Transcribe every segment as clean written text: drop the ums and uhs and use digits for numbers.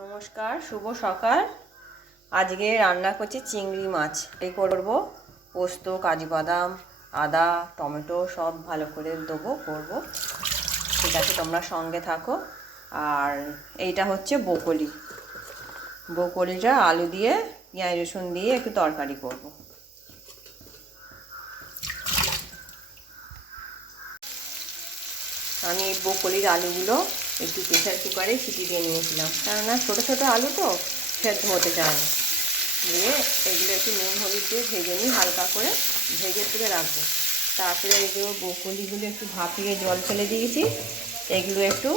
নমস্কার, শুভ সকাল। আজকে রান্না করছি চিংড়ি মাছ। এই করব পোস্ত, কাজু বাদাম, আদা, টমেটো সব ভালো করে দেবো, করব। ঠিক আছে, তোমরা সঙ্গে থাকো। আর এইটা হচ্ছে বকলি। বকলিটা আলু দিয়ে, পেঁয়াজ রসুন দিয়ে একটু তরকারি করব। আমি এই বকলির আলুগুলো একটু প্রেসার কুকারে সিটি দিয়ে নিয়েছিলাম, কেননা ছোটো ছোটো আলু তো সেদ্ধ হতে চায় না। দিয়ে এগুলো একটু নুন হলুদ দিয়ে ভেজে নিই, হালকা করে ভেজে তুলে রাখবো। তারপরে এগুলো বকলিগুলো একটু ভাপিয়ে জল ফেলে দিয়েছি, এগুলো একটু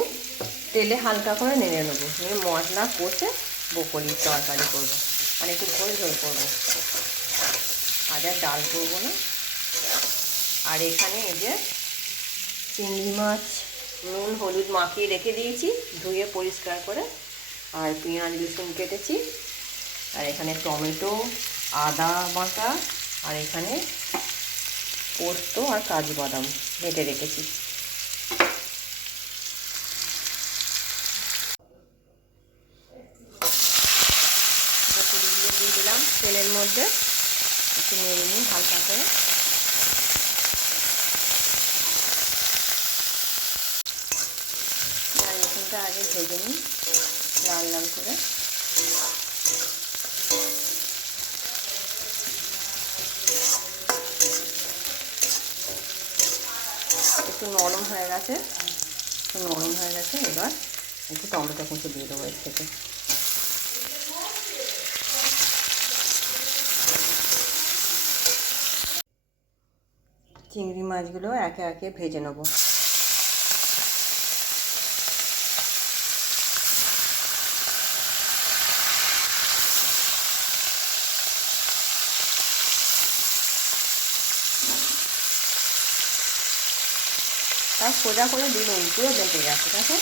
তেলে হালকা করে নেড়ে নেবো, নিয়ে মশলা কষে বকলির তরকারি করবো, মানে একটু ঝোল ঝোল করবো, আজ আর ডাল করবো না। আর এখানে এই যে চিংড়ি মাছ নুন হলুদ মাখিয়ে রেখে দিয়েছি, ধুয়ে পরিষ্কার করে। আর পেঁয়াজ রসুন কেটেছি, আর এখানে টমেটো, আদা বাটা, আর এখানে পোস্ত আর কাজু বাদাম বেটে রেখেছি। বকলিগুলো দিয়ে দিলাম তেলের মধ্যে, একটু নেড়ে নিই হালকা করে। আর রসুনটা আগে ভেজে নিই লাল লাল করে। একটু নরম হয়ে গেছে, এবার একটু টমেটো কুচি দিয়ে দেবো এর থেকে। চিংড়ি মাছগুলো একে একে ভেজে নেব। তার সোজা করে দিল, পুরো বেঁচে গেছে। ঠিক আছে,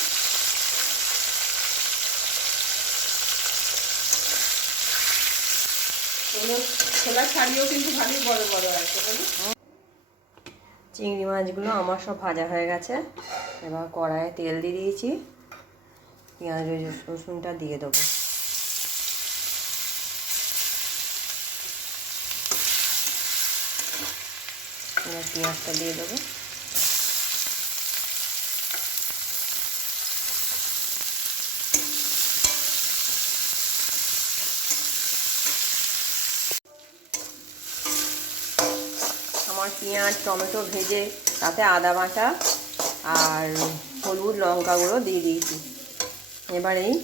খোলা ছাড়িয়েও কিন্তু ভালোই বড় বড় আছে। চিংড়ি মাছগুলো আমার সব ভাজা হয়ে গেছে। এবার কড়াইয়ে তেল দিয়ে দিয়েছি, পেঁয়াজ রসুনটা দিয়ে দেবো। এবার পেঁয়াজটা দিয়ে দেবো। আমার পেঁয়াজ টমেটো ভেজে তাতে আদা বাটা আর হলুদ লঙ্কা গুঁড়ো দিয়ে দিয়েছি। এবার এই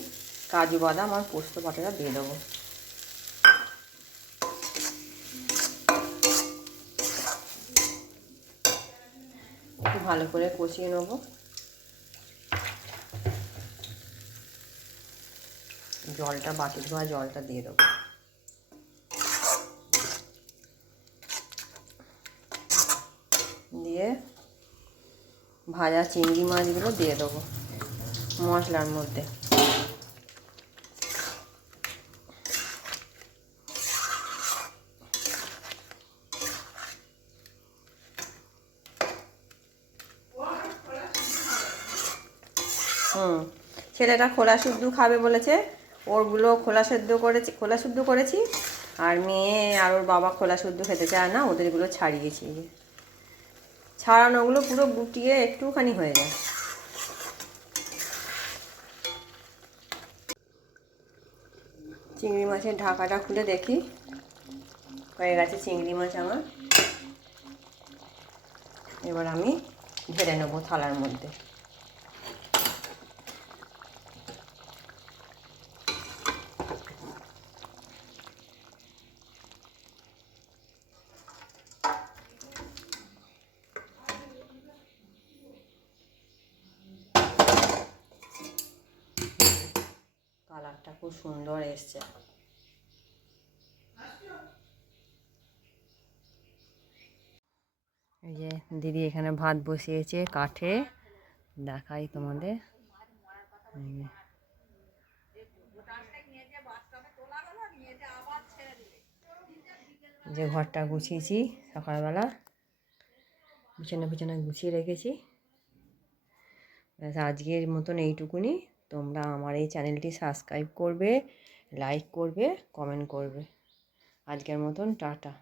কাজু বাদাম আর পোস্ত বাটাটা দিয়ে দেবো। একটু ভালো করে কষিয়ে নেব। জলটা, বাটি ধোয়া জলটা দিয়ে দেবো। দিয়ে ভাজা চিংড়ি মাছগুলো দিয়ে দেবো মশলার মধ্যে। ছেলেটা খোলা শুদ্ধ খাবে বলেছে, ওরগুলো খোলা শুদ্ধ করেছি। আর মেয়ে আর ওর বাবা খোলা শুদ্ধ খেতে চায় না, ওদেরগুলো ছাড়িয়েছি। ছাড়ানোগুলো পুরো গুটিয়ে একটুখানি হয়ে যায়। চিংড়ি মাছের ঢাকাটা খুলে দেখি, হয়ে গেছে চিংড়ি মাছ আমার। এবার আমি ঢেলে নেবো থালার মধ্যে। কালারটা খুব সুন্দর এসছে। এই যে দিদি এখানে ভাত বসিয়েছে কাঠে, দেখাই তোমাদের। যে ঘরটা গুছিয়েছি সকালবেলা, বিছানা গুছিয়ে রেখেছি। আজকের মতন এইটুকুনি। তোমরা আমার এই চ্যানেলটি সাবস্ক্রাইব করবে, লাইক করবে, কমেন্ট করবে। আজকের মতন টাটা।